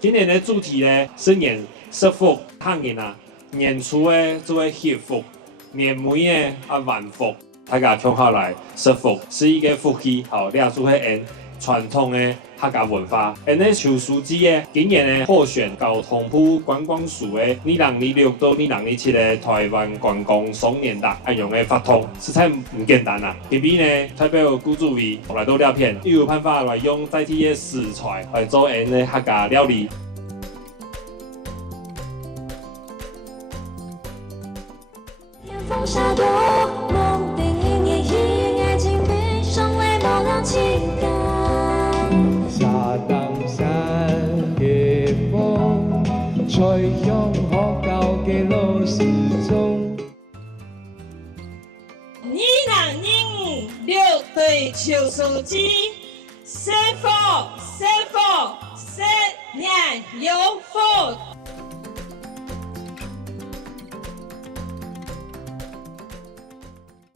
今年的主题呢是年食福，汉人啊，年初呢就会幸福，年尾呢万福，大家共下来食福是一个福气，好，抓住迄传统的客家文化。呢，邱书记呢，今年呢获选交通部观光署的2026到2027的台湾观光双年大安用的发通，实在唔简单啊！偏偏呢，代表顾主委来到料片，又有办法来用在地的食材来做的客家料理。风沙多，梦定夜夜爱情悲伤来冒亮情感。沙当山嘅風，吹向可舊嘅路時鐘。2025六堆邱書記，幸福，新年有福。